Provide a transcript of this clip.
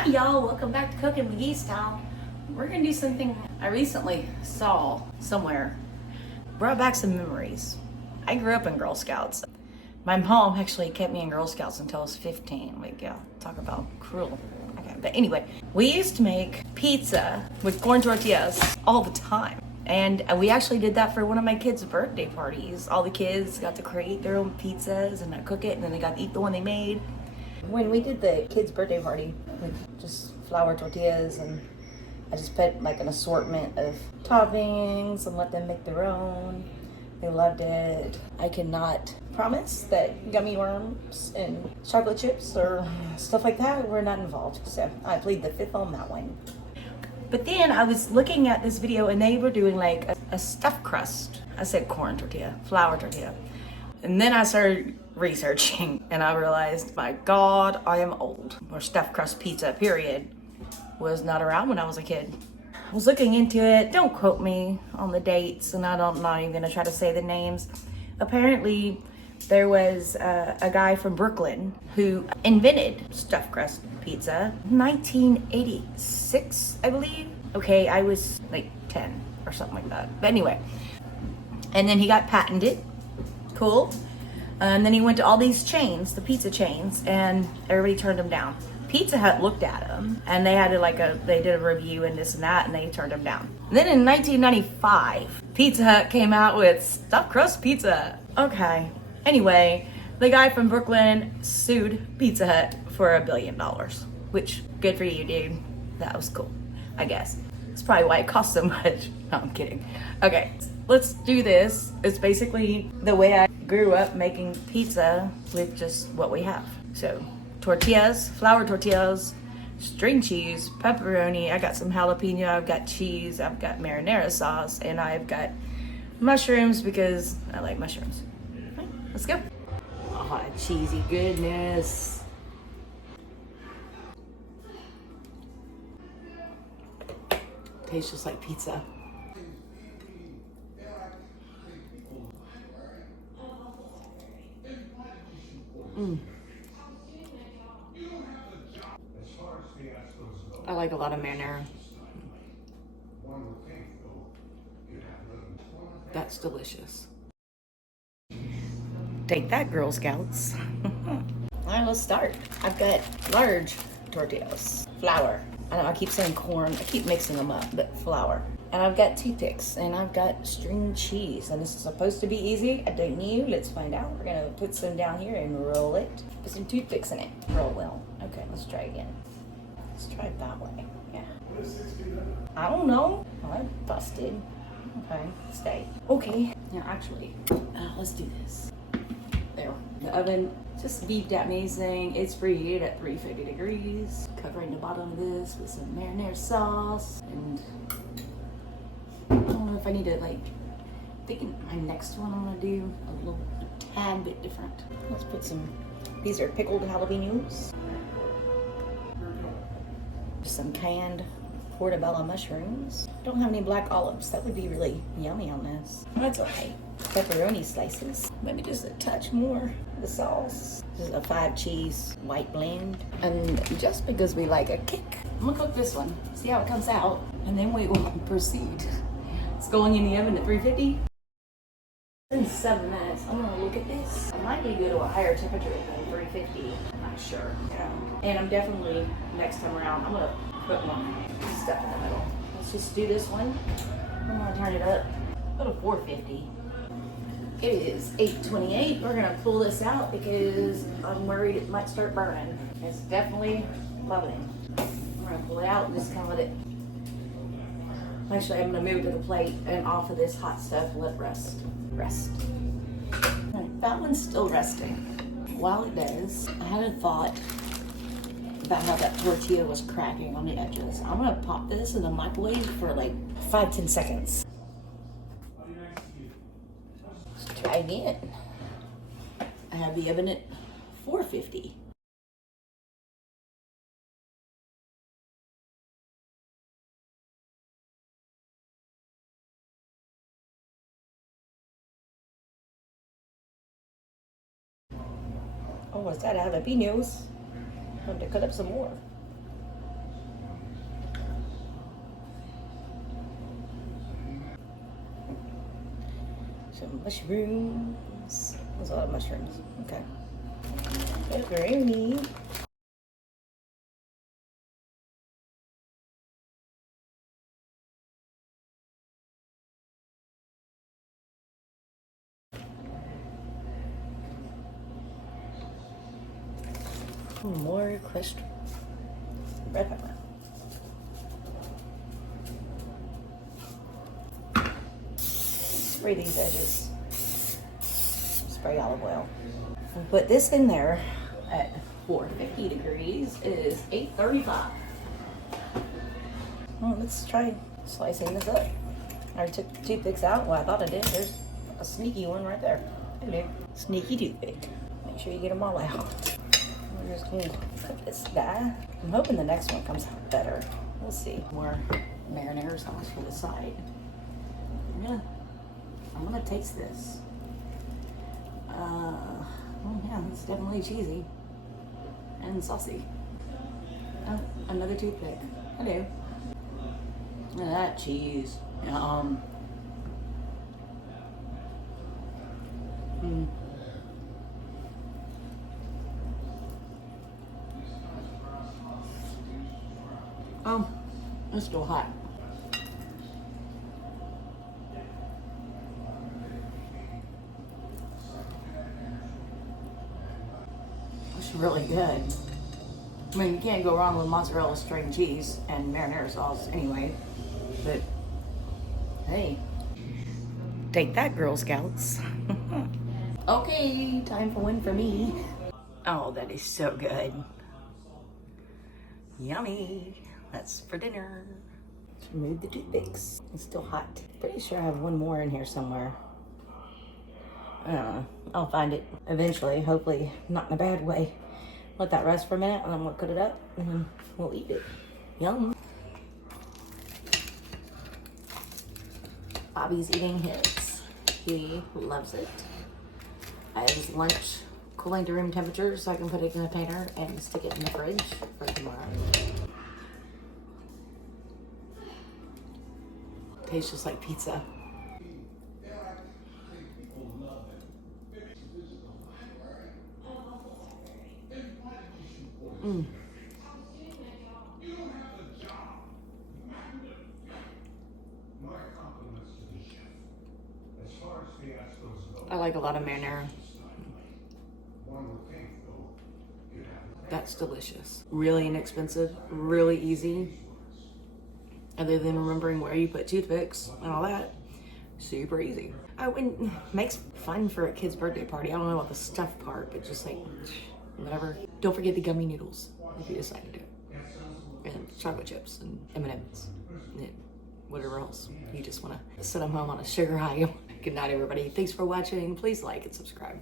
Hi y'all, welcome back to Cooking McGee Style. We're gonna do something I recently saw somewhere. Brought back some memories. I grew up in Girl Scouts. My mom actually kept me in Girl Scouts until I was 15. Like, yeah, talk about cruel. Okay, but anyway, we used to make pizza with corn tortillas all the time. And we actually did that for one of my kids' birthday parties. All the kids got to create their own pizzas and cook it, and then they got to eat the one they made. When we did the kids' birthday party with just flour tortillas, and I just put like an assortment of toppings and let them make their own. They loved it. I cannot promise that gummy worms and chocolate chips or stuff like that were not involved. So I plead the fifth on that one. But then I was looking at this video and they were doing like a stuffed crust. I said corn tortilla, flour tortilla. And then I started researching and I realized, my God, I am old. Or stuffed crust pizza, period, was not around when I was a kid. I was looking into it. Don't quote me on the dates, and I'm not even gonna try to say the names. Apparently, there was a guy from Brooklyn who invented stuffed crust pizza, 1986, I believe. Okay, I was like 10 or something like that. But anyway, and then he got patented. Cool. And then he went to all these chains, the pizza chains, and everybody turned him down. Pizza Hut looked at him and they had they did a review and this and that, and they turned him down. Then in 1995, Pizza Hut came out with stuffed crust pizza. Okay. Anyway, the guy from Brooklyn sued Pizza Hut for $1 billion, which good for you, dude. That was cool, I guess. It's probably why it cost so much. No, I'm kidding. Okay, let's do this. It's basically the way I grew up making pizza with just what we have. So tortillas, flour tortillas, string cheese, pepperoni. I got some jalapeno, I've got cheese, I've got marinara sauce, and I've got mushrooms because I like mushrooms. Okay, let's go. Oh, cheesy goodness. Tastes just like pizza. I like a lot of marinara. That's delicious. Take that, Girl Scouts. All right, let's start. I've got large tortillas, flour. I know I keep saying corn, I keep mixing them up, but flour. And I've got toothpicks, and I've got string cheese, and this is supposed to be easy. I don't know, let's find out. We're gonna put some down here and roll it. Put some toothpicks in it. Roll well. Okay, let's try again. Let's try it that way, yeah. I don't know, I busted. Okay, stay. Okay, now actually, let's do this. There, the oven just beeped at me saying it's preheated at 350 degrees. Covering the bottom of this with some marinara sauce, and I don't know if I need to thinking my next one I'm gonna do a tad bit different. Let's put some, these are pickled jalapenos. Some canned portobello mushrooms. Don't have any black olives. That would be really yummy on this. That's okay. Pepperoni slices. Maybe just a touch more of the sauce. This is a 5 cheese white blend. And just because we like a kick, I'm gonna cook this one, see how it comes out, and then we will proceed. It's going in the oven at 350. In 7 minutes, I'm gonna look at this. I might need to go to a higher temperature than 350. I'm not sure. Yeah. And I'm definitely, next time around, I'm gonna put more stuff in the middle. Let's just do this one. I'm gonna turn it up. Go to 450. It is 8:28. We're gonna pull this out because I'm worried it might start burning. It's definitely bubbling. We're gonna pull it out and just kind of let it. Actually, I'm gonna move it to the plate and off of this hot stuff, let it rest. Right, that one's still resting. While it does, I had a thought about how that tortilla was cracking on the edges. I'm gonna pop this in the microwave for like 5-10 seconds. Let's try again. I have the oven at 450. Oh, what's that? Jalapenos. Time to cut up some more. Some mushrooms. There's a lot of mushrooms. Okay. Pepperoni. More crushed red pepper. Spray these edges. Spray olive oil. We'll put this in there at 450 degrees. It is 8:35. Well, let's try slicing this up. I already took the toothpicks out. Well, I thought I did. There's a sneaky one right there. Hello. Sneaky toothpick. Make sure you get them all out. We're just going to put this guy. I'm hoping the next one comes out better. We'll see. More marinara sauce for the side. I'm gonna taste this. Oh yeah, it's definitely cheesy and saucy. Oh, another toothpick. Hello. Look at that cheese. It's still hot. It's really good. I mean, you can't go wrong with mozzarella string cheese and marinara sauce anyway. But hey, take that, Girl Scouts. Okay, time for one for me. Oh, that is so good. Yummy. That's for dinner. Let's remove the toothpicks. It's still hot. Pretty sure I have one more in here somewhere. I don't know. I'll find it eventually. Hopefully not in a bad way. Let that rest for a minute and then we'll cut it up and then we'll eat it. Yum. Bobby's eating his. He loves it. I have his lunch cooling to room temperature so I can put it in a container and stick it in the fridge for tomorrow. Tastes just like pizza. I like a lot of marinara. That's delicious. Really inexpensive, really easy. Other than remembering where you put toothpicks and all that, super easy. Oh, and makes fun for a kid's birthday party. I don't know about the stuff part, but just like, whatever. Don't forget the gummy noodles if you decide to do it. And chocolate chips and M&Ms and whatever else. You just want to send them home on a sugar high. Good night, everybody. Thanks for watching. Please like and subscribe.